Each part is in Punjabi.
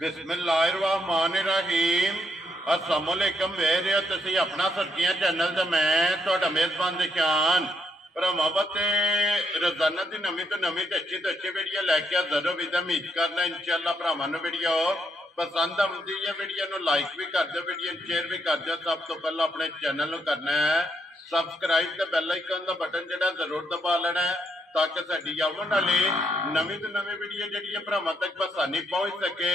बिस्मिल्लाहिर्रहमानिर्रहीम। अस्सलाम वालेकुम। वेख रहे हो तुसीं अपना सब्जियां चैनल ते मैं तुहाडा मेज़बान निशान भरावां ते रोजाना की नवीं तो अच्छी वीडियो लैके हाज़र हो। विदा उम्मीद करना इंशाअल्लाह भरावां नूं वीडियो पसंद आउंदी है। वीडियो नूं लाइक भी कर दो, वीडियो शेयर भी कर दो। सब तो पहला अपने चैनल नूं करना है सबसक्राइब ते बैल आइकन का बटन जिहड़ा जरूर दबा लेना है ताकि साडी आउण वाली नवीं तो नवीं वीडियो जिहड़ी भरावां तक बसानी पहुंच सके।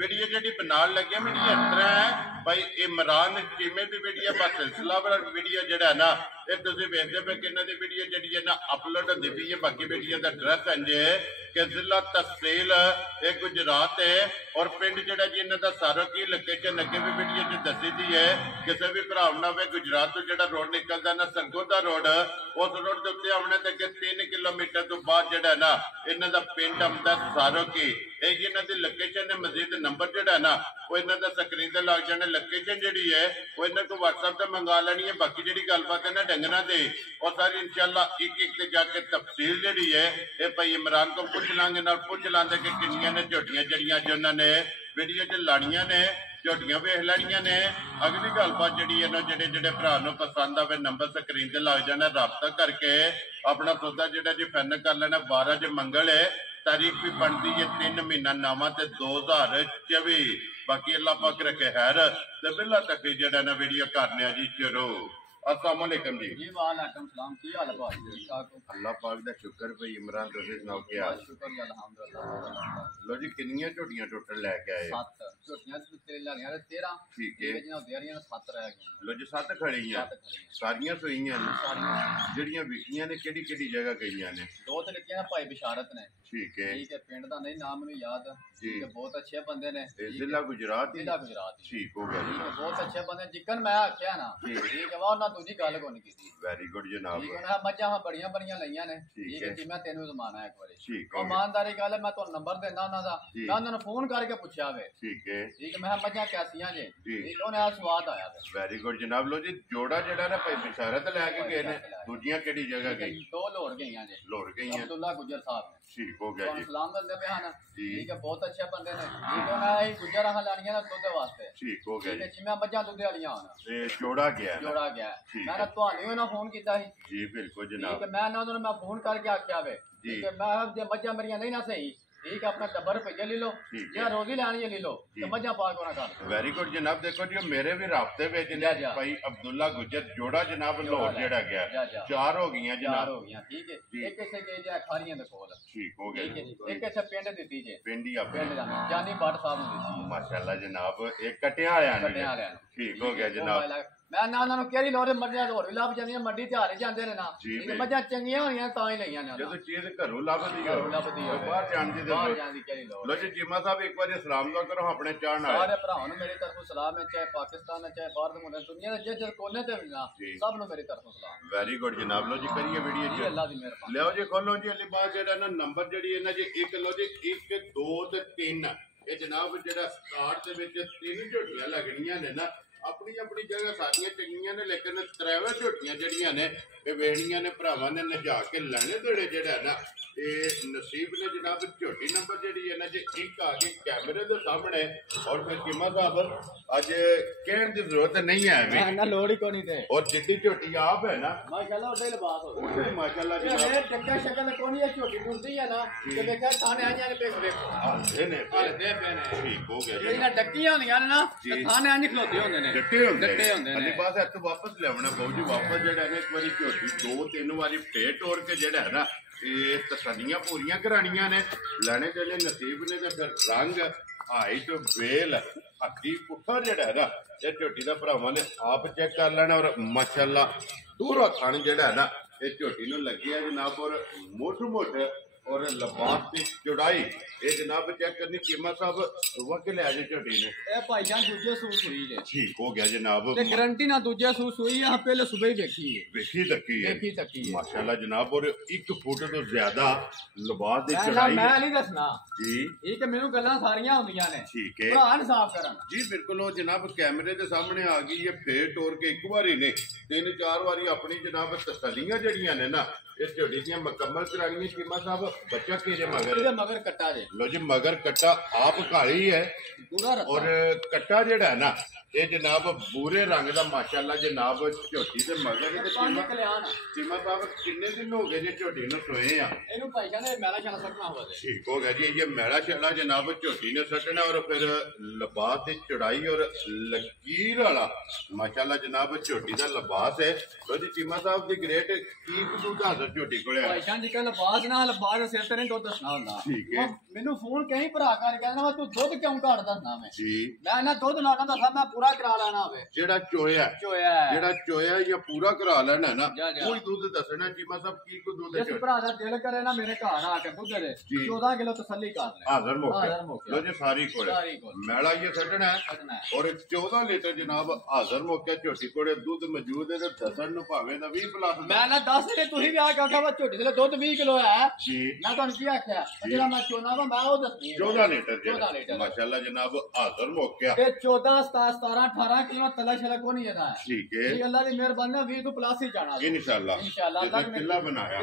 वीडियो जिहड़ी बनाउण लगे वीडियो इस तरह है भाई इमरान चीमे की वीडियो बस सिलसिलावार वीडियो जिहड़ा ना ये तुसीं वेखदे पे किन्ने दी वीडियो जिहड़ी है ना अपलोड होंदी पई है। बाकी वीडियो का एड्रैस इंज है कि जिला तहसील ये गुजरात है और पिंड जिहड़ा जी इन्हां दा सारोकी लोकेशन अगे भी वीडियो च दसी दी है। किसी भी भरा ना होवे गुजरात तो जिहड़ा रोड निकलदा ना सरगोदा रोड उस रोड के उत्ते आने ते 3 किलोमीटर तो बाद जिहड़ा ना इन्हां दा पिंड आउंदा सारोकी। ये इन्हां दी लोकेशन है। मजीद नंबर जिहड़ा ना वो इन्हां दा स्क्रीन ते लग जाने। लोकेशन जिहड़ी है वो इन्हां को व्हाट्सएप ते मंगा लैनी है। बाकी जिहड़ी गलबात है ना डंगरां दी और सारी इंशाअल्लाह एक एक ते जाके तफसील जिहड़ी है ये भाई इमरान को पूछ लांगे ना पूछ लांदे कि किन्नियां ने झोटियां जड़ियां जो उन्होंने वीडियो च लाड़ियां ने झोटियां वेख लैनियां ने। अगली गलबात जिहड़ी है ना जेडे जेडे भरा नूं पसंद आवे नंबर स्क्रीन ते लग जाना राबता करके अपना सौदा जिहड़ा जी फाइनल कर लेना। 12 च मंगल है तारीख भी बनती है 3 महीना नवा ते 2024। बाकी अल्लाह पाक रखे खैर ते बिल्ला तक जिहड़ा ना वीडियो करने जी शुरू। अस्सलाम वालेकुम जी। वालेकुम सलाम। की हाल है भाई? ठीक ठाक हो? अल्लाह पाक दा शुक्र भाई। इमरान तुसीं सुनाओ क्या हाल? शुक्र जी अल्हम्दुलिल्लाह। लो जी कितनियां झोटियां टोटल लैके आए? 7 झोटियां तेरे लानियां ते 13 ठीक है जिन्हां देरियां 7 रह गईयां। लो जी 7 खड़ियां सारियां सूईयां ने सारियां ਜਿਹੜੀਆਂ ਵਿਕੀਆਂ ਨੇ ਕਿਹੜੀ ਕਿਹੜੀ ਜਗ੍ਹਾ ਗਈਆਂ ਨੇ? दो ते लिखियां भाई बिशारत ने। ठीक है ठीक है पिंड दा नहीं नाम नहीं याद जी। ठीक है बहुत अच्छे बंदे ने। जिला गुजरात ही? जिला गुजरात। ठीक हो गया ठीक जी। है बहुत अच्छे बंदे जिकन मैं आख्या ना ठीक है वो ना दूजी गल कोनी कीती। वेरी गुड जनाब। ठीक है ना मज्जां बड़ियां बड़ियां लईयां ने। ठीक है जी मैं तेनू जमाना एक बारी ठीक हो गया ईमानदारी गल है मैं तुहानू नंबर देना उन्हां दा मैं उन्हां नू फोन करके पुछया वे ठीक है ठीक है मैं मज्जां कैसियां जे जी। ठीक उन्हें आ स्वाद आया वे। वेरी गुड जनाब। लो जी जोड़ा जेड़ा ना भाई बिशारत लैके गए ने दूजियां केड़ी जगह गई? दो लोर गईयां जे लोर गईयां। अब्दुल्ला गुजर साहब ने। ठीक हो गया जी। सलाम दे पे हन जी। ठीक है बहुत अच्छे बंदे ने ठीक है ना ही गुजर रहा लानियां ना दुध वास्ते ठीक हो गया ठीक है जी। जी मैं मज्जां दुध वालियां हन ते जोड़ा गया है ना? जोड़ा गया ठीक मैंने तुहानू ना फोन कीता सी जी बिल्कुल ठीक जनाब। है मैं ना उन्होंने मैं फोन करके आख्या वे जी। ठीक है मैं जे मज्जां मेरियां नहीं ना सही ठीक है अपना टब्बर रुपये ले लो ठीक या है। रोजी लैनी है ले लो जी। तो मज्जां पाक होना कर वेरी गुड जनाब। देखो जी मेरे भी राबते विच ने जा, जा। भाई अब्दुल्ला गुजर जोड़ा जनाब लाहौर जेड़ा गया जा, जा। 4 हो गई चार जनाब। हो गया ठीक जी। है एक इसे के जे खारियां दे कोल ठीक हो गया ठीक है जी। एक इसे पिंड दित्ती जे पिंडी पिंड अपनी जानी जानी भट्ट साहब ने दित्ती है माशाल्लाह जनाब एक कटिया आया कट्टे वाले ठीक हो गया जनाब। मैं ना उन्होंने केरी लोरे मर्जियां होर भी लभ जांदियां मंडी ते हारे जांदे ने ना जी, ठीक है जी। मर्जियां चंगियां होईयां तां ही लईयां ने ਜਦੋਂ ਚੀਜ਼ ਘਰੋਂ ਲੱਭਦੀ ਹੈ घरों लभदी है ਬਾਹਰ ਜਾਣ ਦੀ बाहर ਜ਼ਰੂਰਤ। जान दी केरी लोर ਲੋ ਜੀ ਚੀਮਾ ਸਾਹਿਬ ਇੱਕ ਵਾਰੀ ਸਲਾਮ ਦਾ ਕਰੋ ਆਪਣੇ ਚਾਹਣ ਵਾਲੇ। सारे भरावां नूं मेरी तरफों सलाम है चाहे पाकिस्तान है चाहे बाहर दे मुल्क दुनिया दे जिस कोने ते भी ना जी। सब नूं मेरी तरफों सलाम। ਵੈਰੀ ਗੁੱਡ ਜਨਾਬ। ਲੋ ਜੀ ਕਰੀਏ ਵੀਡੀਓ जी ਚ अल्लाह दी मेहरबानी। ਲਿਆਓ ਜੀ ਖੋਲੋ ਜੀ ਅਲੀ ਬਾਤ ਜਿਹੜਾ ਨਾ ਨੰਬਰ ਜਿਹੜੀ ਹੈ ਨਾ ਜੀ 1 ਲੋ ਜੀ 1 2 ਤੇ 3 ਇਹ ਜਨਾਬ ਜਿਹੜਾ ਸਟਾਰਟ ਦੇ ਵਿੱਚ 3 ਝੋਟੀਆਂ ਲੱਗਣੀਆਂ ਨੇ ਨਾ अपनी अपनी जगह सारियां चंगियां ने लेकिन त्रेवे झोटियां जड़ियां ने ये वेखनियां ने भरावां ने नजा के लैने देने जेड़ा है ना ये नसीब ने जनाब झोटी नंबर जी है ना जी एक आ गई कैमरे के सामने और फिर चीमा साहब अज कहने की जरूरत नहीं है ना लोड़ ही कोनी ते और जिद्दी झोटी आप है ना माशाल्लाह ओडे लिबास हो उसने माशाल्लाह ये जनाब टक्का शक्ल कोनी है छोटी टुंदी है ना कि देखा थाने आइयां ने देख देखो हाथे ने दे पेने ठीक हो गया ਜਿਹੜੀਆਂ ਡੱਕੀਆਂ ਹੁੰਦੀਆਂ ਨੇ ਨਾ ਜੀ। ਥਾਣੇ ਆਂ ਖਲੋਤੇ ਹੁੰਦੇ ਨੇ ਡੱਟੇ ਹੁੰਦੇ ਡੱਟੇ ਹੁੰਦੇ ਅਲੀ ਨੇ ਬਾਸ ਇੱਥੇ ਵਾਪਸ ਲਿਆਉਣਾ ਬਹੁ ਜੀ ਵਾਪਸ ਜਿਹੜਾ ਹੈ ਨਾ ਇੱਕ ਵਾਰੀ ਝੋਟੀ 2-3 ਵਾਰੀ ਫੇਰ ਤੋੜ ਕੇ ਜਿਹੜਾ ਹੈ ਨਾ ਇਹ ਤਸੱਲੀਆਂ ਪੂਰੀਆਂ ਕਰਾਣੀਆਂ ਨੇ ਲੈਣੇ ਦੇ ਲਈ ਨਸੀਬ ਨੇ ਤੇ ਫਿਰ ਰੰਗ ਹਾਈਟ ਵੇਲ ਹੱਡੀ ਪੁੱਠਾ ਜਿਹੜਾ ਹੈ ਨਾ ਇਹ ਝੋਟੀ ਦਾ ਭਰਾਵਾਂ ਨੇ ਆਪ ਚੈੱਕ ਕਰ ਲੈਣਾ ਔਰ ਮਾਸ਼ਾਅੱਲਾ ਦੂਰੋਂ ਥਣ ਜਿਹੜਾ ਹੈ ਨਾ ਇਹ ਝੋਟੀ ਨੂੰ ਲੱਗੀ ਹੈ ਜਨਾਬ ਔਰ ਮੋਟ और लबास की चौड़ाई ये जनाब चेक करनी चीमा साहब वक ले आजे झोटी ने ਇਹ ਭਾਈ ਜਾਨ ਦੂਜੇ ਸੂਰ ਸੂਈ ਜੇ ठीक हो गया जनाब ਤੇ ਗਰੰਟੀ ਨਾਲ ਦੂਜੇ ਸੂਰ ਸੂਈ ਆ ਪਹਿਲੇ ਸਵੇਰ ਦੇਖੀ ਹੈ देखी तकी है ਦੇਖੀ ਤੱਕੀ ਹੈ माशाल्लाह जनाब और 1 फुट तो ज्यादा लिबास की ਮੈਂ चौड़ाई है ਨਹੀਂ ਦੱਸਣਾ जी ਇਹ ਕਿ ਮੈਨੂੰ ਗੱਲਾਂ ਸਾਰੀਆਂ ਹੁੰਦੀਆਂ ਨੇ ठीक है ਭਰਾ ਇਨਸਾਫ ਕਰਨ जी बिल्कुल वो जनाब कैमरे के सामने आ गई है फेर टोर के एक बारी ने 3-4 बारी अपनी जनाब तसलियां जड़ियां ने ना इस झोटी दियां मुकम्मल करानियां चीमा साहब ਬੱਚਾ ਕਿਹਦੇ ਮਗਰ ਇਹਦੇ ਮਗਰ ਕੱਟਾ ਜੇ ਲੋ ਜੀ ਮਗਰ ਕੱਟਾ ਆਪ ਕਾਲੀ ਹੈ ਪੂਰਾ ਰੱਤਾ ਔਰ ਕੱਟਾ ਜਿਹੜਾ ਹੈ ਨਾ ਇਹ ਜਨਾਬ ਬੂਰੇ ਰੰਗ ਦਾ ਮਾਸ਼ਾਅੱਲਾ ਜਨਾਬ ਝੋਟੀ ਦੇ ਮਗਰ ਤੇ ਪੰਜ ਕਲਿਆਣ ਚੀਮਾ ਸਾਹਿਬ ਕਿੰਨੇ ਦਿਨ ਹੋ ਗਏ ਜੇ ਝੋਟੀ ਨੂੰ ਸੋਏ ਆ ਇਹਨੂੰ ਭਾਈ ਕਹਿੰਦੇ ਮੈਲਾ ਛਾਲਾ ਸੱਟਣਾ ਹੋਵੇ ਠੀਕ ਹੋ ਗਿਆ ਜੀ ਇਹ ਮੈਲਾ ਛਾਲਾ ਜਨਾਬ ਝੋਟੀ ਨੇ ਸੱਟਣਾ ਔਰ ਫਿਰ ਲਿਬਾਸ ਦੀ ਚੜਾਈ ਔਰ ਲਕੀਰ ਵਾਲਾ ਮਾਸ਼ਾਅੱਲਾ ਜਨਾਬ ਝੋਟੀ ਦਾ ਲਿਬਾਸ ਹੈ ਲੋ ਜੀ ਚੀਮਾ ਸਾਹਿਬ ਦੀ ਗ੍ਰੇਟ ਕੀ ਕਦੂਦ ਹਾਜ਼ਰ ਝੋਟੀ ਕੋਲੇ ਆ ਭਾਈ ਸਾਹਿਬ ਜੀ ਕਹਿੰਦੇ ਬਾਜ਼ ਨਾਲ ਬਾਜ਼ ਸਿਰ ਤੇ ਨਹੀਂ ਦੁੱਧ ਦੱਸਣਾ ਹੁੰਦਾ ਠੀਕ ਹੈ ਮੈਨੂੰ ਫੋਨ ਕਹੀਂ ਭਰਾ ਕਰ ਕਹਿੰਦਾ ਵਾ ਤੂੰ ਦੁੱਧ ਕਿਉਂ ਘਾਟ ਦੱਸਣਾ ਮੈਂ ਜੀ ਮੈਂ ਨਾ ਦੁੱਧ ਲਾਣਾ ਦੱਸਾਂ ਮੈਂ ਪੂਰਾ ਕਰਾ ਲੈਣਾ ਹੋਵੇ ਜਿਹੜਾ ਚੋਇਆ ਜਿਹੜਾ ਚੋਇਆ ਜਾਂ ਪੂਰਾ ਕਰਾ ਲੈਣਾ ਨਾ ਕੋਈ ਦੁੱਧ ਦੱਸਣਾ ਚੀਮਾ ਸਾਹਿਬ ਕੀ ਕੋ ਦੁੱਧ ਜਿਸ ਭਰਾ ਦਾ ਦਿਲ ਕਰੇ ਨਾ ਮੇਰੇ ਘਰ ਆ ਕੇ ਦੁੱਧ ਦੇ 14 ਕਿਲੋ ਤਸੱਲੀ ਕਰ ਲੈ ਹਾਜ਼ਰ ਮੌਕੇ ਲੋ ਜੀ ਸਾਰੀ ਕੋਲੇ ਮੈਲਾ ਇਹ ਛੱਡਣਾ ਔਰ 14 ਲੀਟਰ ਜਨਾਬ ਹਾਜ਼ਰ ਮੌਕੇ ਝੋਟੀ ਕੋਲੇ ਦੁੱਧ ਮੌਜੂਦ ਹੈ ਤੇ ਦੱਸਣ ਨੂੰ ਭਾਵੇਂ ਦਾ 20 ਪਲੱਸ ਮੈਂ ਨਾ ਦੱਸ ਦੇ ਤੁਸੀਂ ਵੀ ਆ ਕੇ ਆਖਿਆ ਵਾ ਝੋਟੀ ਦੇ ਦੁੱਧ 20 ਕਿਲੋ ਹੈ ਜੀ ਮੈਂ ਤੁਹਾਨੂੰ ਕੀ ਆਖਿਆ ਜਿਹੜਾ ਮੈਂ ਚੋਣਾ ਵਾ ਮੈਂ ਉਹ ਦੱਸਣੀ 14 ਲੀਟਰ ਮਾਸ਼ਾਅੱਲਾ ਜਨਾਬ ਹਾਜ਼ਰ ਮੌਕੇ ਤੇ 14 17 18 ਕਿਲੋ ਤਲਾ ਛਲਾ ਕੋ ਨਹੀਂ ਇਹਦਾ ਠੀਕ ਹੈ ਇਹ ਅੱਲਾ ਦੀ ਮਿਹਰਬਾਨੀ ਨਾਲ 20 ਤੋਂ ਪਲੱਸ ਹੀ ਜਾਣਾ ਇਨਸ਼ਾਅੱਲਾ ਅੱਲਾ ਨੇ ਕਿੱਲਾ ਬਣਾਇਆ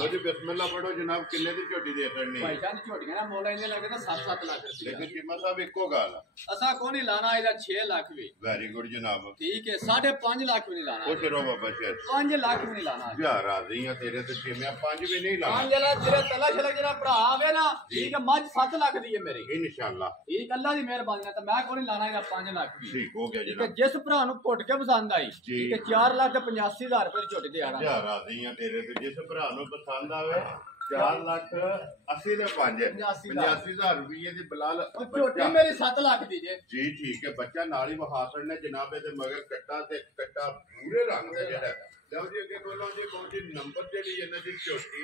ਲੋ ਜੀ ਬਿਸਮਿਲ੍ਲਾ ਪੜੋ ਜਨਾਬ ਕਿੰਨੇ ਦੀ ਝੋਟੀ ਦੇ ਛੱਡਣੀ ਭਾਈ ਜਾਨ ਝੋਟੀਆਂ ਨਾ ਮੁੱਲ ਇਹਨੇ ਲੱਗਦੇ ਤਾਂ 7-7 ਲੱਖ ਰੁਪਏ ਲੇਕਿਨ ਚੀਮਾ ਸਾਹਿਬ ਇੱਕੋ ਗੱਲ ਅਸਾਂ ਕੋ ਨਹੀਂ ਲਾਣਾ ਇਹਦਾ 6 ਲੱਖ ਵੀ ਵੈਰੀ ਗੁੱਡ ਜਨਾਬ ਠੀਕ ਹੈ 5.5 ਲੱਖ ਵੀ ਨਹੀਂ ਲਾਣਾ ਖੁਸ਼ ਰਹੋ ਬਾਬਾ ਸ਼ੇਰ 5 ਲੱਖ ਵੀ ਨਹੀਂ ਲਾਣਾ ਯਾ ਰਾਜ਼ੀ ਆ ਤੇਰੇ ਤੇ ਚੀਮਿਆ 5 ਵੀ ਨਹੀਂ ਲਾਣਾ ਪੰਜ ਜਿਹੜਾ ਤੇਰੇ ਤਲਾ ਛਲਾ ਜਿਹੜਾ ਭਰਾ ਆਵੇ ਨਾ ਠੀਕ ਹੈ ਮੱਝ 7 ਲੱਖ ਦੀ ਹੈ ਮੇਰੀ ਇਨਸ਼ਾਅੱਲਾ ਠੀਕ ਅੱਲਾ ਦੀ ਮਿਹਰਬਾਨੀ ਨਾਲ ਤਾਂ ਮੈਂ ਕੋ ਨਹੀਂ ਲਾਣਾ ਇਹਦਾ 5 ਲੱਖ ਵੀ ਠੀਕ ਹੋ ਗਿਆ ਠੀਕ ਹੈ ਜਨਾਬ ਜਿਸ ਭਰਾ ਨੂੰ ਘੁੱਟ ਕੇ ਪਸੰਦ ਆਈ ਠੀਕ ਹੈ 4,85,000 ਰੁਪਏ ਦੀ ਝੋਟੀ ਦੇ ਆਣਾ ਯਾ ਰਾਜ਼ੀ ਆ ਤੇਰੇ ਤੇ ਜਿਸ ਭਰਾ ਨੂੰ ਪਸੰਦ ਆਵੇ 4,80,000 ਦੇ 5 85,000 ਰੁਪਏ ਦੀ ਬਲਾਲ ਝੋਟੀ ਮੇਰੀ 7 ਲੱਖ ਦੀ ਜੇ ਜੀ ਠੀਕ ਹੈ ਬੱਚਾ ਨਾਲ ਹੀ ਵਹਾਸਣ ਨੇ ਜਨਾਬ ਇਹਦੇ ਮਗਰ ਕੱਟਾ ਤੇ ਕੱਟਾ ਪੂਰੇ ਰੰਗ ਦਾ ਜਿਹੜਾ ਲਓ ਜੀ ਅੱਗੇ ਬੋਲਾਂ ਜੀ ਬਹੁਤ ਜੀ ਨੰਬਰ ਜਿਹੜੀ ਇਹਨਾਂ ਦੀ ਝੋਟੀ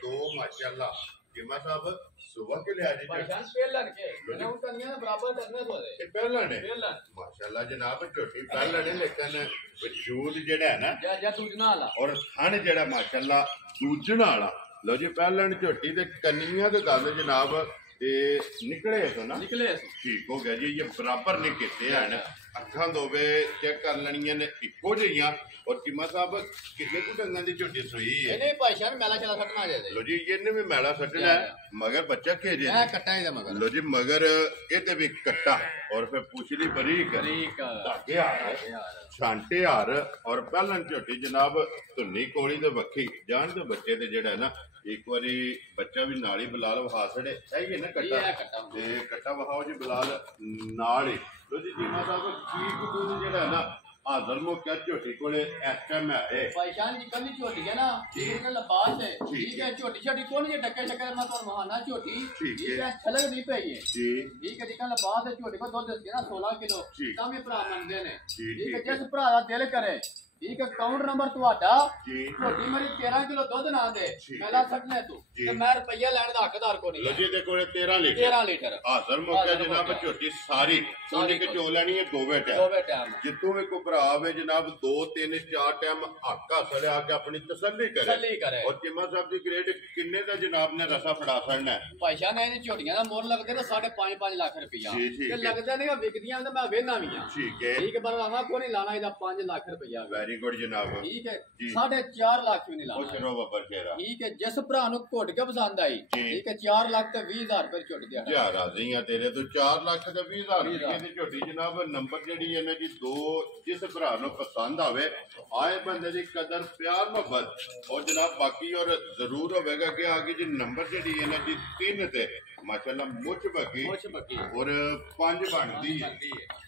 2 ਮਾਸ਼ਾਅੱਲਾ ਜਿਮਾ ਸਾਹਿਬ ਸੁਬਹ ਕੇ ਲਿਆ ਜੀ ਭਾਈ ਜਾਨ ਪਹਿਲਾਂ ਕੇ ਨਾ ਉਤਨੀਆਂ ਬਰਾਬਰ ਕਰਨੇ ਸੋਦੇ ਇਹ ਪਹਿਲਾਂ ਨੇ ਪਹਿਲਾਂ ਮਾਸ਼ਾਅੱਲਾ ਜਨਾਬ ਝੋਟੀ ਪਹਿਲਾਂ ਨੇ ਲੇਕਿਨ ਵਜੂਦ ਜਿਹੜਾ ਹੈ ਨਾ ਜਾਂ ਦੂਜਣਾ ਵਾਲਾ ਔਰ ਥਣ ਜਿਹੜਾ ਮਾਸ਼ਾਅੱਲਾ ਦੂਜਣਾ ਵਾਲਾ ਲਓ ਜੀ ਪਹਿਲਾਂ ਝੋਟੀ ਦੇ ਕੰਨੀਆਂ ਦੇ ਦੰਦ ਜਨਾਬ ਤੇ ਨਿਕਲੇ ਤੋਂ ਨਾ ਨਿਕਲੇ ਠੀਕ ਹੋ ਗਿਆ ਜੀ ਇਹ ਬਰਾਬਰ ਨਹੀਂ ਕੀਤੇ ਹਨ ਅੱਖਾਂ ਦੋਵੇ ਚੈੱਕ ਕਰ ਲੈਣੀਆਂ ਨੇ ਇੱਕੋ ਜਿਹੀਆਂ ਔਰ ਚੀਮਾ ਸਾਹਿਬ ਕਿੰਨੇ ਕੁ ਡੰਗਾਂ ਦੀ ਝੋਟੀ ਸੋਈ ਹੈ ਇਹਨੇ ਭਾਈ ਸਾਹਿਬ ਮੈਲਾ ਚਲਾ ਸੱਟਣਾ ਜੇ ਲੋ ਜੀ ਇਹਨੇ ਵੀ ਮੈਲਾ ਸੱਟਣਾ ਮਗਰ ਬੱਚਾ ਘੇਰੇ ਇਹ ਕੱਟਾ ਇਹਦਾ ਮਗਰ ਲੋ ਜੀ ਮਗਰ ਇਹਦੇ ਵੀ ਕੱਟਾ ਔਰ ਫਿਰ ਪੁੱਛਲੀ ਬਰੀਕ ਧਾਗੇ ਹਾਰ ਛਾਂਟੇ ਹਾਰ ਔਰ ਪਹਿਲਾਂ ਝੋਟੀ ਜਨਾਬ ਧੁੰਨੀ ਕੋਲੀ ਦੇ ਵੱਖੀ ਜਾਣ ਦੇ ਬੱਚੇ ਤੇ ਜਿਹੜਾ ਨਾ ਇੱਕ ਵਾਰੀ ਬੱਚਾ ਵੀ ਨਾਲ ਹੀ ਬਲਾਲ ਵਹਾ ਛੜੇ ਸਹੀ ਹੈ ਨਾ ਕੱਟਾ ਤੇ ਕੱਟਾ ਵਹਾਓ ਜੀ ਬਲਾਲ ਨਾਲ ਹੀ ਲੋ ਜੀ ਚੀਮਾ ਸਾਹਿਬ ਠੀਕ ਦੁੱਧ ਜਿਹੜਾ ਨਾ ਹਾਜ਼ਰ ਮੌਕੇ ਝੋਟੀ ਕੋਲੇ ਇਸ ਟਾਈਮ ਹੈ ਭਾਈ ਜਾਨ ਜੀ ਕੱਲੀ ਝੋਟੀ ਹੈ ਨਾ ਠੀਕ ਹੈ ਲਬਾਸ ਹੈ ਠੀਕ ਹੈ ਝੋਟੀ ਛੋਟੀ ਕੋਣ ਜੇ ਟੱਕੇ ਚੱਕਰ ਮੈਂ ਤੁਹਾਨੂੰ ਮਹਾਨਾ ਝੋਟੀ ਠੀਕ ਹੈ ਛਲਕ ਨਹੀਂ ਪਈ ਹੈ ਜੀ ਠੀਕ ਹੈ ਜਿੱਕਾ ਲਬਾਸ ਹੈ ਝੋਟੀ ਕੋ ਦੁੱਧ ਦਿੱਤੀ ਨਾ 16 ਕਿਲੋ ਤਾਂ ਵੀ ਭਰਾ ਮੰਗਦੇ ਨੇ ਠੀਕ ਹੈ ਜਿਸ ਭਰਾ ਦਾ ਦਿਲ ਕਰੇ ਠੀਕ ਹੈ ਅਕਾਊਂਟ ਨੰਬਰ ਤੁਹਾਡਾ ਝੋਟੀ ਮੇਰੀ 13 ਕਿਲੋ ਦੁੱਧ ਨਾ ਦੇ ਪਹਿਲਾਂ ਸੱਟਨੇ ਤੂੰ ਤੇ ਮੈਂ ਰੁਪਈਆ ਲੈਣ ਦਾ ਹੱਕਦਾਰ ਕੋ ਨਹੀਂ ਲੋ ਜੀ ਦੇ ਕੋਲੇ 13 ਲੀਟਰ ਹਾਜ਼ਰ ਮੌਕੇ ਜਨਾਬ ਝੋਟੀ ਸਾਰੀ ਉਹਨੇ ਕਿ ਚੋ ਲੈਣੀ ਹੈ ਦੋਵੇਂ ਟਾਈਮ ਜਿੱਤੋਂ ਵੀ ਕੋਈ ਭਰਾ ਆਵੇ ਜਨਾਬ 2 3 4 ਟਾਈਮ ਹੱਕਾ ਸੜਿਆ ਕੇ ਆਪਣੀ ਤਸੱਲੀ ਕਰੇ ਔਰ ਚੀਮਾ ਸਾਹਿਬ ਦੀ ਗ੍ਰੇਡ ਕਿੰਨੇ ਦਾ ਜਨਾਬ ਨੇ ਰਸਾ ਫੜਾ ਛੜਨਾ ਭਾਈ ਸਾਹਿਬ ਨੇ ਇਹ ਝੋਟੀਆਂ ਦਾ ਮੁੱਲ ਲੱਗਦੇ ਨੇ 5.5 ਲੱਖ ਰੁਪਈਆ ਤੇ ਲੱਗਦਾ ਨਹੀਂ ਵਿਕਦੀਆਂ ਤੇ ਮੈਂ ਵੇਚਣਾ ਵੀ ਆ ਠੀਕ ਹੈ ਪਰ ਆਵਾ ਕੋ ਨਹੀਂ ਲਾਣਾ ਇਹਦਾ 5 ਲੱਖ ਰੁਪਈਆ ਵੈਰੀ ਗੁੱਡ ਜਨਾਬ ਠੀਕ ਹੈ 4.5 ਲੱਖ ਵੀ ਨਹੀਂ ਲਾਣਾ ਉਹ ਚਲੋ ਬੱਬਰ ਸ਼ੇਰਾ ਠੀਕ ਹੈ ਜਿਸ ਭਰਾ ਨੂੰ ਘੁੱਟ ਕੇ ਪਸੰਦ ਆਈ ਠੀਕ ਹੈ 4 ਲੱਖ ਤੇ 20,000 ਰੁਪਏ ਝੋਟੀ ਦਿਆ ਜਾ ਰਾਜ਼ੀ ਆ ਤੇਰੇ ਤੋਂ 4 ਲੱਖ ਤੇ 20,000 ਰੁਪਏ ਦੀ ਝੋਟੀ ਜਨਾਬ ਨੰਬਰ ਜਿਹੜੀ ਇਹਨਾਂ ਦੀ 2 ਜਿਸ ਭਰਾ ਨੂੰ ਪਸੰਦ ਆਵੇ ਆਏ ਬੰਦੇ ਦੀ ਕਦਰ ਪਿਆਰ ਮੁਹੱਬਤ ਔਰ ਜਨਾਬ ਬਾਕੀ ਔਰ ਜ਼ਰੂਰ ਹੋਵੇਗਾ ਕਿ ਆਗੇ ਜੀ ਨੰਬਰ ਜਿਹੜੀ ਇਹਨਾਂ ਦੀ 3 ਤੇ ਮਾਸ਼ਾਅੱਲਾ ਮੁੱਛ ਬੱਗੀ ਔਰ 5 ਬਣਦੀ ਹੈ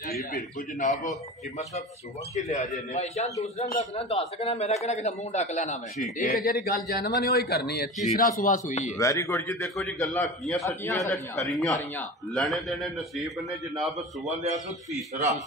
ਜੀ ਬਿਲਕੁਲ ਜਨਾਬ ਹਿੰਮਤ ਸਾਹਿਬ ਸੁਬਹ ਕੇ ਲਿਆ ਜੇ ਨੇ ਭਾਈ ਜਾਨ ਦੂਸਰਾ ਦੱਸ ਸਕਣਾ ਮੇਰਾ ਕਿਹੜਾ ਕਿਤੇ ਮੂੰਹ ਡੱਕ ਲੈਣਾ ਮੈਂ ਠੀਕ ਹੈ ਜਿਹੜੀ ਗੱਲ ਜਨਮਨ ਉਹੀ ਕਰਨੀ ਹੈ ਤੀਸਰਾ ਸੁਬਹ ਸੂਈ ਹੈ ਵੈਰੀ ਗੁੱਡ ਜੀ ਦੇਖੋ ਜੀ ਗੱਲਾਂ ਕੀਆਂ ਸੱਚੀਆਂ ਤੇ ਖਰੀਆਂ ਲੈਣੇ ਦੇਣੇ ਨਸੀਬ ਨੇ ਜਨਾਬ ਸੁਬਹ ਲਿਆ ਤੋਂ ਤੀਸਰਾ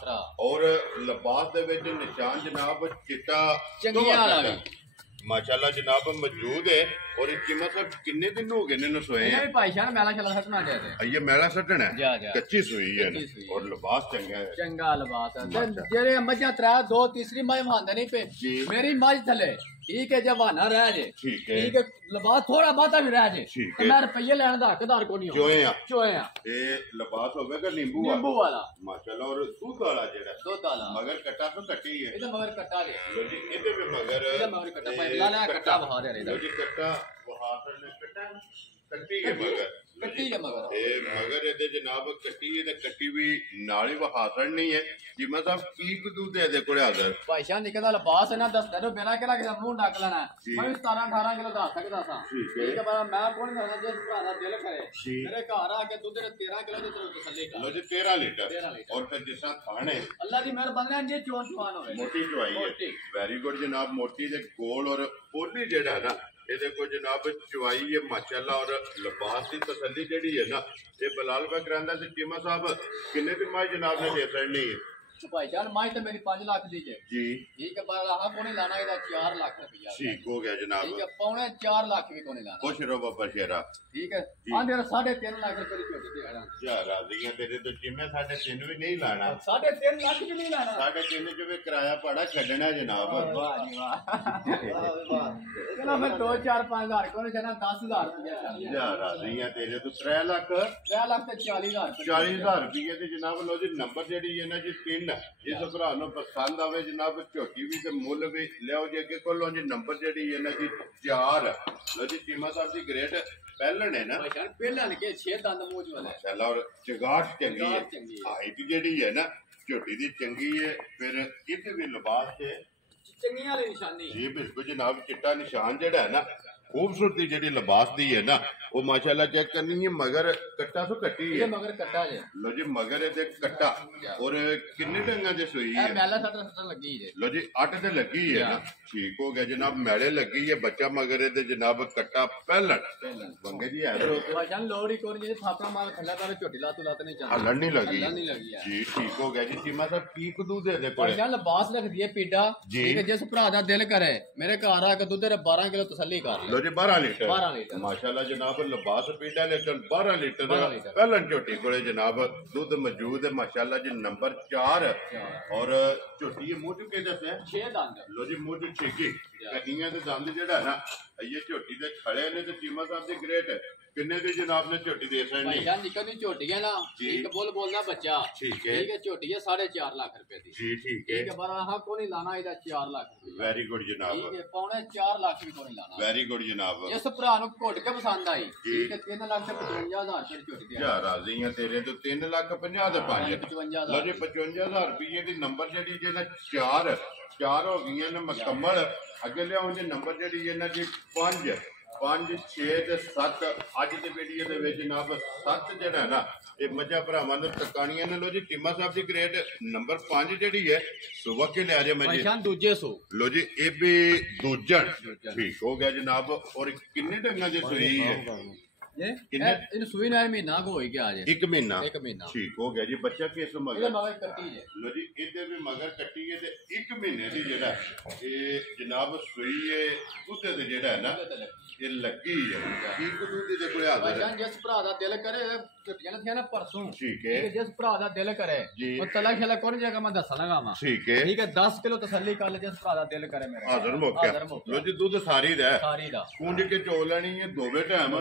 ਔਰ ਲਿਬਾਸ ਦੇ ਵਿੱਚ ਨਿਸ਼ਾਨ ਜਨਾਬ ਚਿੱਟਾ ਚੰਗੀਆਂ ਵਾਲਾ ਵੀ माशाल्लाह जनाब मौजूद है और कीमत सब किन्ने दिन हो गए ने सोए हैं भाई शान मेला चला सटना दे ये मेला सटना है कच्ची सुई है और लिबास चंगा है चंगा लिबास है जेरे मजा त्रा दो तीसरी मज मांदे नहीं पे मेरी मज थले ठीक है जवाना रह जे ठीक है लिबास थोड़ा बहुता भी रह जे तो मैं रुपये लेने दा हकदार को नहीं चोए ए लिबास होवेगा नींबू वाला माशाल्लाह और दूध वाला मगर कट्टा तो कट्टी है इधर मगर कट्टा जे इधर भी मगर कट्टा कट्टा बहा दे रे जी कट्टा बहा कर कट्टा ਕੱਟੀ ਹੈ ਮਗਰ ਕੱਟੀ ਹੈ ਮਗਰ ਇਹ ਮਗਰ ਇਹਦੇ ਜਨਾਬ ਕੱਟੀ ਹੈ ਤੇ ਕੱਟੀ ਵੀ ਨਾਲ ਹੀ ਵਹਾਸਣ ਨਹੀਂ ਹੈ ਜਿਵੇਂ ਸਾਹਿਬ ਕੀ ਕਦੂ ਦੇ ਇਹਦੇ ਕੋਲੇ ਹਾਜ਼ਰ ਭਾਈ ਸਾਹਿਬ ਨਿਕਲਦਾ ਲਿਬਾਸ ਇਹਨਾਂ ਦੱਸਦਾ ਨੂੰ ਬਿਨਾਂ ਕਿਹੜਾ ਕਿਸੇ ਮੂੰਹ ਡੱਕ ਲੈਣਾ ਮੈਂ 17-18 ਕਿਲੋ ਦੱਸ ਸਕਦਾ ਸਾਂ ਠੀਕ ਹੈ ਪਰ ਮੈਂ ਕੋਣ ਦੱਸਦਾ ਜੇ ਭਰਾ ਦਾ ਦਿਲ ਕਰੇ ਮੇਰੇ ਘਰ ਆ ਕੇ ਦੁੱਧ ਦੇ 13 ਕਿਲੋ ਦੇ ਚਲੋ ਤਸੱਲੀ ਕਰ ਲੋ ਜੀ 13 ਲੀਟਰ ਔਰ ਫਿਰ ਜਿਸ ਤਰ੍ਹਾਂ ਖਾਣੇ ਅੱਲਾ ਦੀ ਮਿਹਰਬਾਨੀ ਨਾਲ ਜੇ ਚੋਣ ਚਵਾਨ ਹੋਵੇ ਮੋਟੀ ਚਵਾਈ ਹੈ ਵੈਰੀ ਗੁੱਡ ਜਨਾਬ ਮੋਟੀ ਦੇ ਗੋਲ ਔਰ ਪੋਲੀ ਜਿਹੜਾ ਨਾ ਇਹਦੇ ਕੋਲ ਜਨਾਬ ਚਵਾਈ ਹੈ ਮਾਸ਼ਾਅੱਲਾ ਔਰ ਲਿਬਾਸ ਦੀ ਤਸੱਲੀ ਜਿਹੜੀ ਹੈ ਨਾ ਇਹ ਬਲਾਲ ਬਕਰਾਂਦਾ ਤੇ ਚੀਮਾ ਸਾਹਿਬ ਕਿੰਨੇ ਦਿਨ ਮਾਈ ਜਨਾਬ ਨੇ ਦੇ ਸਕਣੀ ਹੈ ਭਾਈ ਜਾਨ ਮਾਈ ਤੇ ਮੇਰੀ 5 ਲੱਖ ਦੀ ਜੇ ਜੀ ਠੀਕ ਹੈ ਪਰ ਆਹ ਕੋਨੇ ਲਾਣਾ ਇਹਦਾ 4 ਲੱਖ ਰੁਪਇਆ ਠੀਕ ਹੋ ਗਿਆ ਜਨਾਬ ਠੀਕ ਹੈ ਪੌਣੇ 4 ਲੱਖ ਵੀ ਕੋਨੇ ਲਾਣਾ ਖੁਸ਼ ਰਹੋ ਬੱਬਰ ਸ਼ੇਰਾ ਠੀਕ ਹੈ ਆਂਦੇ 3.5 ਲੱਖ ਰੁਪਏ ਦੀ ਝੋਟੀ ਦੇ ਆਣਾ ਜਾ ਰਾਜ਼ੀਆਂ ਤੇਰੇ ਤੋਂ ਜਿੰਮੇ 3.5 ਵੀ ਨਹੀਂ ਲਾਣਾ 3.5 ਲੱਖ ਵੀ ਨਹੀਂ ਲਾਣਾ 3.5 ਚ ਵੀ ਕਿਰਾਇਆ ਭਾੜਾ ਛੱਡਣਾ ਜਨਾਬ ਵਾਹ ਜੀ ਵਾਹ ਚਲੋ ਫਿਰ 2-4-5 ਕੋਨੇ ਜਾਣਾ 10,000 ਰੁਪਇਆ ਜਾ ਰਾਜ਼ੀਆਂ ਤੇਰੇ ਤੋਂ 3 ਲੱਖ 3 ਲੱਖ ਤੇ 40,000 40,000 ਰੁਪਏ ਤੇ ਜਨਾਬ ਲੋ ਜੀ ਨੰਬਰ ਜਿਹੜੀ ਹੈ ਨਾ ਜੀ 3 ਜਿਸ ਭਰਾ ਨੂੰ ਪਸੰਦ ਆਵੇ ਜਨਾਬ ਝੋਟੀ ਵੀ ਤੇ ਮੁੱਲ ਵੀ ਲਿਆਓ ਜੀ ਅੱਗੇ ਕੋਲੋਂ ਜੀ ਨੰਬਰ ਜਿਹੜੀ ਹੈ ਨਾ ਜੀ 4 ਲੋ ਜੀ ਚੀਮਾ ਸਾਹਿਬ ਦੀ ਗ੍ਰੇਟ ਪਹਿਲਣ ਹੈ ਨਾ ਪਹਿਲਣ ਕੇ 6 ਦੰਦ ਮੂੰਹ ਚ ਵਾਲਾ ਚਲਾ ਔਰ ਚਗਾਟ ਚੰਗੀ ਹੈ ਹਾਈਟ ਜਿਹੜੀ ਹੈ ਨਾ ਝੋਟੀ ਦੀ ਚੰਗੀ ਹੈ ਫਿਰ ਇਹਦੇ ਵੀ ਲਿਬਾਸ ਤੇ ਚੰਗੀਆਂ ਵਾਲੀ ਨਿਸ਼ਾਨੀ ਜੀ ਬਿਲਕੁਲ ਜਨਾਬ ਚਿੱਟਾ ਨਿਸ਼ਾਨ ਜਿਹੜਾ ਹੈ ਨਾ ਖੂਬਸੂਰਤੀ ਜਿਹੜੀ ਲਿਬਾਸ ਦੀ ਹੈ ਨਾ ਉਹ ਮਾਸ਼ਾਅੱਲਾ ਚੈੱਕ ਕਰਨੀ ਹੈ ਮਗਰ ਕੱਟਾ ਤੋਂ ਕੱਟੀ ਹੈ ਮਗਰ ਕੱਟਾ ਜੇ ਲੋ ਜੀ ਮਗਰ ਇਹਦੇ ਕੱਟਾ ਔਰ ਕਿੰਨੇ ਢੰਗਾਂ ਦੇ ਸੋਈ ਹੈ ਮੈਲਾ ਸੱਟ ਲੱਗੀ ਜੇ ਲੋ ਜੀ 8 ਤੇ ਲੱਗੀ ਹੈ ਨਾ ਠੀਕ ਹੋ ਗਿਆ ਜਨਾਬ ਮੈਲੇ ਲੱਗੀ ਹੈ ਬੱਚਾ ਮਗਰ ਇਹਦੇ ਜਨਾਬ ਕੱਟਾ ਪਹਿਲਣ ਬੰਗੇ ਦੀ ਹੈ ਭਾਈਜਾਨ ਲੋੜੀ ਕੋਲ ਜਿਹਦੇ ਥਾਪੜਾ ਮਾਰ ਥੱਲੇ ਤਾਂ ਝੋਟੀ ਲਾਤੂ ਲੱਤ ਨਹੀਂ ਚਾਹਦੀ ਹਲਣ ਨਹੀਂ ਲੱਗੀ ਹਲਣ ਨਹੀਂ ਲੱਗੀ ਜੀ ਠੀਕ ਹੋ ਗਿਆ ਜੀ ਚੀਮਾ ਸਾਹਿਬ ਕੀ ਕਦੂ ਦੇ ਕੋਲੇ ਭਾਈਜਾਨ ਲਿਬਾਸ ਰੱਖਦੀ ਹੈ ਪੀਡਾ ਠੀਕ ਹੈ ਜਿਸ ਭਰਾ ਦਾ ਦਿਲ ਕਰੇ ਮੇਰੇ ਘਰ ਆ ਕੇ ਦੁੱਧ ਦੇ 12 ਕਿਲੋ ਤਸੱਲੀ ਕਰ ਲੈ ਲੋ ਜੀ 12 ਲੀਟਰ 12 ਲੀਟਰ ਮਾਸ਼ਾਅੱਲਾ ਜਨਾਬ ਲਿਬਾਸ ਪੀਡਾ ਲੇਕਿਨ 12 ਲੀਟਰ ਪਹਿਲਣ ਝੋਟੀ ਕੋਲੇ ਜਨਾਬ ਦੁੱਧ ਮੌਜੂਦ ਹੈ ਮਾਸ਼ਾਅੱਲਾ ਜੀ ਨੰਬਰ 4 ਔਰ ਝੋਟੀ ਮੂੰਹ ਚੁੱਕੇ ਦੱਸਿਆ 6 ਦੰਦ ਲੋ ਜੀ ਮੂੰਹ ਚ ਛੇਕੀ ਕਹੀਆਂ ਦੇ ਦੰਦ ਜਿਹੜਾ ਨਾ ਇਹ ਝੋਟੀ ਦੇ ਖੜੇ ਨੇ ਤੇ ਚੀਮਾ ਸਾਹਿਬ ਦੀ ਗ੍ਰੇਟ ਕਿੰਨੇ ਦੀ ਜਨਾਬ ਨੇ ਝੋਟੀ ਦੇ ਸਕਣੀ ਭਾਈਜਾਨ ਨਿੱਕਾ ਦੀ ਝੋਟੀ ਹੈ ਨਾ ਇੱਕ ਬੋਲ ਬੋਲਦਾ ਬੱਚਾ ਠੀਕ ਹੈ ਝੋਟੀ ਹੈ 4.5 ਲੱਖ ਰੁਪਏ ਦੀ ਜੀ ਠੀਕ ਹੈ ਪਰ ਆਹ ਕੋਈ ਨਹੀਂ ਲਾਣਾ ਇਹਦਾ 4 ਲੱਖ ਰੁਪਏ ਵੈਰੀ ਗੁੱਡ ਜਨਾਬ ਠੀਕ ਹੈ ਪੌਣੇ 4 ਲੱਖ ਵੀ ਕੋਈ ਨਹੀਂ ਲਾਣਾ ਵੈਰੀ ਗੁੱਡ ਜਨਾਬ ਜਿਸ ਭਰਾ ਨੂੰ ਘੁੱਟ ਕੇ ਪਸੰਦ ਆਈ ਠੀਕ ਹੈ 3 ਲੱਖ ਤੇ 55,000 ਰੁਪਏ ਝੋਟੀ ਦੇ ਜਾ ਰਾਜ਼ੀਆਂ ਤੇਰੇ ਤੋਂ 3 ਲੱਖ 50 ਦੇ 5 55,000 ਲੋ ਜੀ 55,000 ਰੁਪਏ ਦੀ ਨੰਬਰ ਜਿਹੜੀ ਜਿਹੜਾ 4 ਹੋ ਗਈਆਂ ਨੇ ਮੁਕੰਮਲ ਅੱਗੇ ਲਿਆਉਂ ਜੇ ਨੰਬਰ ਜਿਹੜੀ ਇਹਨਾਂ ਦੀ 5 6 ਤੇ 7 ਅੱਜ ਦੀ ਵੀਡੀਓ ਦੇ ਵਿੱਚ ਜਨਾਬ 7 ਜਿਹੜਾ ਨਾ ਇਹ ਮੱਝਾਂ ਭਰਾਵਾਂ ਨੂੰ ਤਕਾਣੀਆਂ ਨੇ ਲੋ ਜੀ ਟੀਮਾ ਸਾਹਿਬ ਦੀ ਗ੍ਰੇਡ ਨੰਬਰ 5 ਜਿਹੜੀ ਹੈ ਸੁਬਹ ਕੇ ਲਿਆ ਜੇ ਮੱਝੇ ਭਾਈਜਾਨ ਦੂਜੇ ਸੋ ਲੋ ਜੀ ਇਹ ਵੀ ਦੂਜਣ ਠੀਕ ਹੋ ਗਿਆ ਜਨਾਬ ਔਰ ਕਿੰਨੇ ਢੰਗਾਂ ਦੀ ਸੂਈ ਹੈ ਇਹਨੂੰ ਸੂਈ ਨਾਲ ਮਹੀਨਾ ਕੋ ਹੋਈ ਗਿਆ ਜੇ 1 ਮਹੀਨਾ 1 ਮਹੀਨਾ ਠੀਕ ਹੋ ਗਿਆ ਜੀ ਬੱਚਾ ਕਿਸ ਇਹਦੇ ਮਗਰ ਮਗਰ ਕੱਟੀ ਜੇ ਲੋ ਜੀ ਇਹਦੇ ਵੀ ਮਗਰ ਕੱਟੀ ਹੈ ਤੇ 1 ਮਹੀਨੇ ਦੀ ਜਿਹੜਾ ਇਹ ਜਨਾਬ ਸੂਈ ਹੈ ਉਹਦੇ ਤੇ ਜਿਹੜਾ ਹੈ ਨਾ ਇਹ ਲੱਗੀ ਹੈ ਕੀ ਕਦੂ ਦੇ ਕੋਲ ਹਾਜ਼ਰ ਹੈ ਭਾਈਜਾਨ ਜਿਸ ਭਰਾ ਦਾ ਦਿਲ ਕਰੇ ਝੁੱਟੀਆਂ ਲੱਥੀਆਂ ਨਾ ਪਰਸੋਂ ਠੀਕ ਹੈ ਜਿਸ ਭਰਾ ਦਾ ਦਿਲ ਕਰੇ ਉਹ ਤਲਾ ਖੇਲਾ ਕੋਣ ਜਗ੍ਹਾ ਮੈਂ ਦੱਸ ਲਗਾ ਵਾ ਠੀਕ ਹੈ ਠੀਕ ਹੈ 10 ਕਿਲੋ ਤਸੱਲੀ ਕਰ ਲੈ ਜਿਸ ਭਰਾ ਦਾ ਦਿਲ ਕਰੇ ਮੇਰੇ ਹਾਜ਼ਰ ਮੌਕਿਆ ਲੋ ਜੀ ਦੁੱਧ ਸਾਰੀ ਦਾ ਸਾਰੀ ਦਾ ਕੁੰਜ ਕੇ ਚੋ ਲੈਣੀ ਹੈ ਦੋਵੇਂ ਟਾਈਮ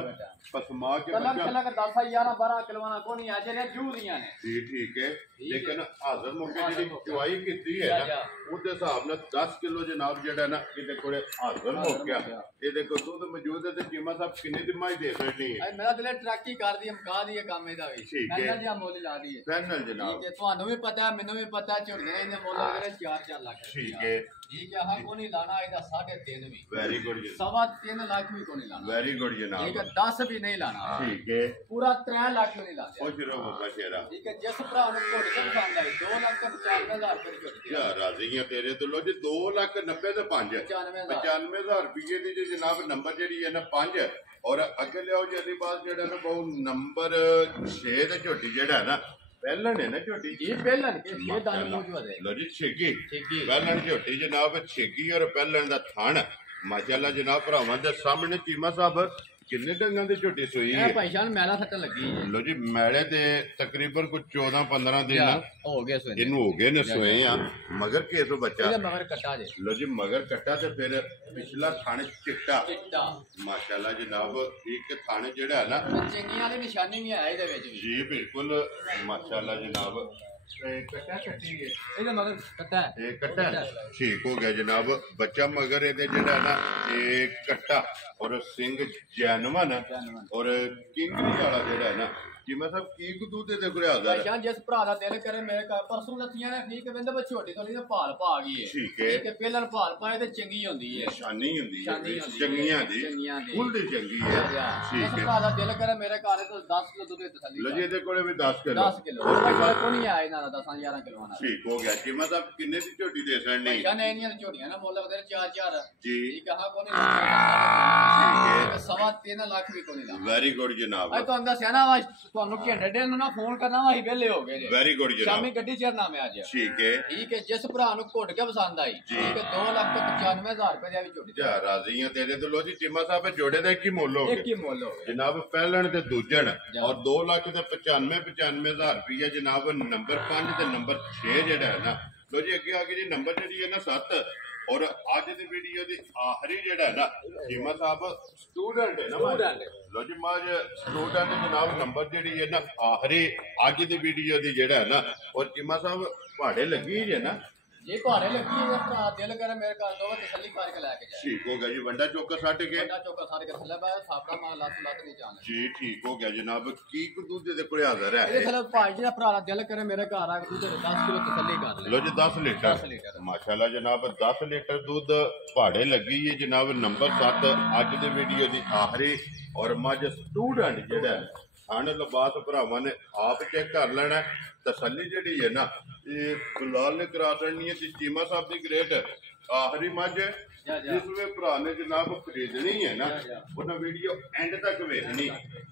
ਪਸਮਾ ਕੇ ਤਲਾ ਖੇਲਾ ਕੇ 10 11 12 ਕਿਲੋ ਨਾ ਕੋਣੀ ਆ ਜਿਹੜੇ ਜੂਰੀਆਂ ਨੇ ਜੀ ਠੀਕ ਹੈ ਲੇਕਿਨ ਹਾਜ਼ਰ ਮੌਕੇ ਜਿਹੜੀ ਚੁਆਈ ਕੀਤੀ ਹੈ ਨਾ ਉਹਦੇ ਹਿਸਾਬ ਨਾਲ 10 ਕਿਲੋ ਜਨਾਬ ਜਿਹੜਾ ਨਾ ਇਹਦੇ ਕੋਲੇ ਹਾਜ਼ਰ ਮੌਕਿਆ ਇਹਦੇ ਕੋਲ ਦੁੱਧ ਮੌਜੂਦ ਹੈ ਤੇ ਚੀਮਾ ਸਾਹਿਬ ਕਿੰਨੇ ਦੀ ਮਾਈ ਦੇ ਸਕਦੀ ਹੈ ਮੇਰਾ ਦਿਲ ਟਰੱਕੀ ਕਰਦੀ ਮਕਾ ਦੀ ਕੰਮ ਇਹਦਾ ਵੀ ਮੈਂ ਜਿਹਾ ਮੁੱਲ ਲਾ ਦੀ ਹੈ ਫਾਈਨਲ ਜਨਾਬ ਠੀਕ ਹੈ ਤੁਹਾਨੂੰ ਵੀ ਪਤਾ ਮੈਨੂੰ ਵੀ ਪਤਾ ਝੁਰਦੇ ਇਹਦੇ ਮੁੱਲ ਵਗੈਰੇ 4-4 ਲੱਖ ਠੀਕ ਹੈ ਠੀਕ ਹੈ ਹਾਂ ਕੋਈ ਨਹੀਂ ਲਾਣਾ ਇਹਦਾ 3.5 ਵੀ ਵੈਰੀ ਗੁੱਡ ਜੀ 3.5 ਲੱਖ ਵੀ ਕੋਈ ਨਹੀਂ ਲਾਣਾ ਵੈਰੀ ਗੁੱਡ ਜਨਾਬ ਠੀਕ ਹੈ 10 ਵੀ ਨਹੀਂ ਲਾਣਾ ਠੀਕ ਹੈ ਪੂਰਾ 3 ਲੱਖ ਵੀ ਨਹੀਂ ਲਾਣਾ ਖੁਸ਼ ਰਹੋ ਬਾਬਾ ਸ਼ੇਰਾ ਠੀਕ ਹੈ ਜਿਸ ਭਰਾ ਨੂੰ ਝੋਟ ਕੇ ਪਸੰਦ ਆਈ 2,95,000 ਰੁਪਏ ਦੀ ਝੋਟ ਯਾ ਰਾਜ਼ੀਆਂ ਤੇਰੇ ਤੋਂ ਲੋ ਜੀ 2,90,000 ਤੇ 5 95,000 ਰੁਪਏ ਦੀ ਜੀ ਜਨਾਬ ਨੰਬਰ ਜਿਹੜੀ ਹੈ ਨਾ 5 ਔਰ ਅੱਗੇ ਲਿਆਓ ਜੀ ਅਲੀ ਬਾਤ ਜਿਹੜਾ ਨਾ ਬਹੁ ਨੰਬਰ 6 ਤੇ ਝੋਟੀ ਜਿਹੜਾ ਨਾ ਪਹਿਲਣ ਹੈ ਨਾ ਝੋਟੀ ਜੀ ਪਹਿਲਣ ਕੇ 6 ਦੰਦ ਮੌਜੂਦ ਹੈ ਲੋ ਜੀ ਛੇਗੀ ਪਹਿਲਣ ਝੋਟੀ ਜਨਾਬ ਛੇਗੀ ਔਰ ਪਹਿਲਣ ਦਾ ਥਣ ਮਾਸ਼ਾਅੱਲਾ ਜਨਾਬ ਭਰਾਵਾਂ ਦੇ ਸਾਹਮਣੇ ਚੀਮਾ ਸਾਹਿਬ ਕਿੰਨੇ ਢੰਗਾਂ ਦੀ ਝੋਟੀ ਸੋਈ ਹੈ ਭਾਈਜਾਨ ਮੈਲਾ ਸੱਟਣ ਲੱਗੀ ਹੈ ਲੋ ਜੀ ਮੈਲੇ ਤੇ ਤਕਰੀਬਨ ਕੁਝ 14-15 ਦਿਨ ਹੋ ਗਏ ਸੋਏ ਇਹਨੂੰ ਹੋ ਗਏ ਨੇ ਸੋਏ ਆ ਮਗਰ ਕੇ ਤੋਂ ਬੱਚਾ ਇਹਦੇ ਮਗਰ ਕੱਟਾ ਜੇ ਲੋ ਜੀ ਮਗਰ ਕੱਟਾ ਤੇ ਫਿਰ ਪਿਛਲਾ ਥਣ ਚਿੱਟਾ ਚਿੱਟਾ ਮਾਸ਼ਾਅੱਲਾ ਜਨਾਬ ਇੱਕ ਥਣ ਜਿਹੜਾ ਹੈ ਨਾ ਚੰਗੀਆਂ ਵਾਲੀ ਨਿਸ਼ਾਨੀ ਵੀ ਹੈ ਇਹਦੇ ਵਿੱਚ ਵੀ ਜੀ ਬਿਲਕੁਲ ਮਾਸ਼ਾਅੱਲਾ ਜਨਾਬ कट्टा कट्टी है ਇਹਦਾ ਮਗਰ ਕੱਟਾ ਹੈ ये कट्टा ठीक हो गया जनाब बच्चा मगर ये जेड़ा ना ये कट्टा और सिंह जैनवन और किंगली वाला जेड़ा है ना कीमा साहब की दूध दे कोले हाज़र भाईजान जिस भरा दा दिल करे मेरे घर परसों लत्तियां ने ठीक वेंदे बस छोटी तो नहीं भाल पा गई है ठीक है पहला भाल पाए ते चंगी होंदी है निशानी होंदी है चंगियां दी फुल दी चंगी है ठीक है भरा दा दिल करे मेरे घर तो 10 किलो दूध तसल्ली लो जी दे कोले भी 10 किलो और भाई कोले को नहीं आए ना 10 11 किलो आना ठीक हो गया कीमा साहब कितने दी झोटी दे सकनी भाईजान नहीं झोटियां ना मोल वगैरह 4 जी ठीक है को नहीं ठीक है 3.5 लाख भी को नहीं वेरी गुड जनाब भाई तो अंदर सियाना ਤੁਹਾਨੂੰ ਘੰਟੇ ਡੇਢ ਨੂੰ ਨਾ ਫੋਨ ਕਰਨਾ ਵਾ ਅਸੀਂ ਵਿਹਲੇ ਹੋ ਗਏ ਜੀ ਵੈਰੀ ਗੁੱਡ ਜਨਾਬ ਸ਼ਾਮੀ ਗੱਡੀ ਚੜਨਾ ਮੈਂ ਅੱਜ ਠੀਕ ਹੈ ਜਿਸ ਭਰਾ ਨੂੰ ਘੁੱਟ ਕੇ ਪਸੰਦ ਆਈ ਠੀਕ ਹੈ 2,95,000 ਰੁਪਏ ਦੀ ਵੀ ਝੋਟੀ ਜਾ ਰਾਜ਼ੀ ਆ ਤੇਰੇ ਤੋਂ ਲੋ ਜੀ ਚੀਮਾ ਸਾਹਿਬ ਜੋੜੇ ਦਾ ਕੀ ਮੁੱਲ ਹੋ ਗਿਆ ਇੱਕ ਹੀ ਮੁੱਲ ਹੋ ਗਿਆ ਜਨਾਬ ਪਹਿਲਣ ਤੇ ਦੂਜਣ ਔਰ 2,95,000 ਰੁਪਏ ਜਨਾਬ ਨੰਬਰ 5 ਤੇ ਨੰਬਰ 6 ਜਿਹੜਾ ਹੈ ਨਾ ਲੋ ਜੀ ਅੱਗੇ ਆ ਕੇ ਜੀ ਨੰਬਰ ਜਿਹੜੀ ਹੈ ਨਾ 7 और आज दी वीडियो दी आखिरी जेड़ा है ना चीमा साहब स्टूडेंट है ना लो जी माज स्टूडेंट जनाब नंबर जेड़ी है ना आखिरी आज दी वीडियो दी जेड़ा है ना और चीमा साहब पहाड़े लगी है ना ये पहाड़े लगी है भरा दिल करे मेरे घर दो तसल्ली करके लेके जाए ठीक हो गया जी वंडा चौका सट के वंडा चौका सट के थल्ले पाया थापड़ा मार लात नहीं जाने जी ठीक हो गया जनाब की दूध दे कोले हाजिर है ये थल्ले भाई जी भरा दिल करे मेरे घर आ दूध 10 किलो तसल्ली कर ले लो जी 10 लीटर माशाल्लाह जनाब 10 लीटर दूध पहाड़े लगी है जनाब नंबर 7 आज दी वीडियो दी आखिरी और मज स्टूडेंट जेड़ा खान लिबास भरावां ने आप चेक कर लेना तसल्ली जेड़ी है ना ये गुलाल ने करा देनी है चीमा साहब की ग्रेट आखिरी मज जिसमें भरा ने जनाब खरीदनी है ना उन्हें वीडियो एंड तक वेखनी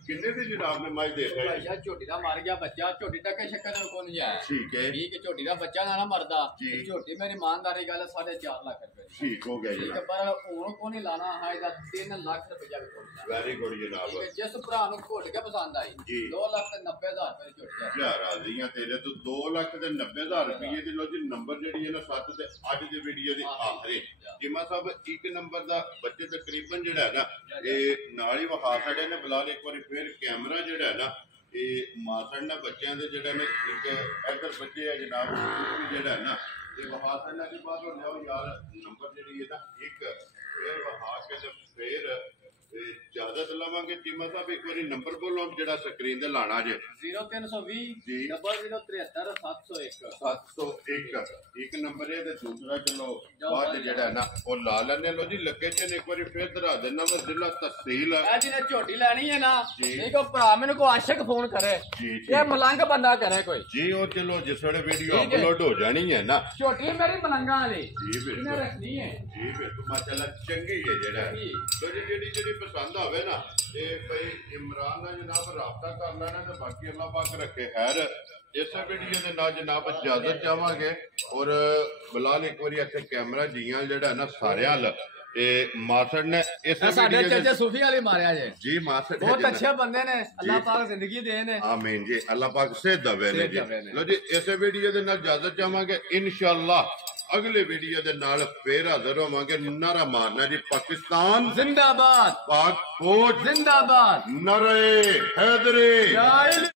किन्ने दी जनाब ने मज दे यार झोटी दा मर गया बच्चा झोटी तक शक्कर को नहीं आया ठीक है ठीक है झोटी दा बच्चा ना मरदा झोटी मेरी ईमानदारी गल 4.5 लाख रुपए ठीक हो गया जी पर हुन को नहीं लाना है इदा 3 लाख रुपया भी कोल वेरी गुड जनाब जिस भरा नु घोट के पसंद आई 2,90,000 रुपए दी झोटी यार राजियां तेरे तो 2,90,000 रुपए दी लो जी नंबर जेडी है ना 7 ते आज दी वीडियो दी आखिरी चीमा साहब एक नंबर दा बच्चे तकरीबन जेड़ा है ना ये नाल ही वखा छड़े ने बिलाल एक बार फिर कैमरा जेड़ा है ना ये मासड़ ने बच्चों दे जेड़ा ने एक इधर बच्चे है जनाब जेड़ा है ना ये वखा छड़ने के बाद हो लिया यार नंबर जेडी है ना एक फिर वखा के फिर इजाजत लवांगे चीमा साहब एक बार नंबर बोलो जेड़ा स्क्रीन ते लाना जे 0320 जी 0073 701 एक नंबर है ते दूसरा चलो बाद जेड़ा है ना वो ला लेने लो जी लोकेशन एक बार फिर दरा देना मैं जिला तहसील ए जी ने झोटी लेनी है ना एक भरा मेनू को आशिक फोन करे ये मलंग बंदा करे कोई जी वो चलो जिस वेले वीडियो अपलोड हो जानी है ना झोटी मेरी मलंगा वाली जी इन्हें रखनी है जी बिल्कुल माशाल्लाह चंगी है जेड़ा तो जी जेडी पसंद आवे ना ये भाई इमरान ना जनाब राबता कर लेना ते बाकी अल्लाह पाक रखे खैर इस वीडियो के नाल जनाब इजाजत चाहांगे और बिलाल एक बार इत्थे कैमरा जियां जेड़ा ना सारे हाल मासड़ ने इस चाचा सूफी वाले मारिया जी मासड़ बहुत अच्छे बंदे ने अल्लाह पाक जिंदगी दे ने आमीन जी अल्लाह पाक से दवे ने जी लो जी इस वीडियो के नाल इजाजत चाहांगे इंशाअल्लाह अगले वीडियो के नाल फिर हाजिर होवांगे नारा मारना जी पाकिस्तान जिंदाबाद पाक फौज जिंदाबाद नारे हैदरी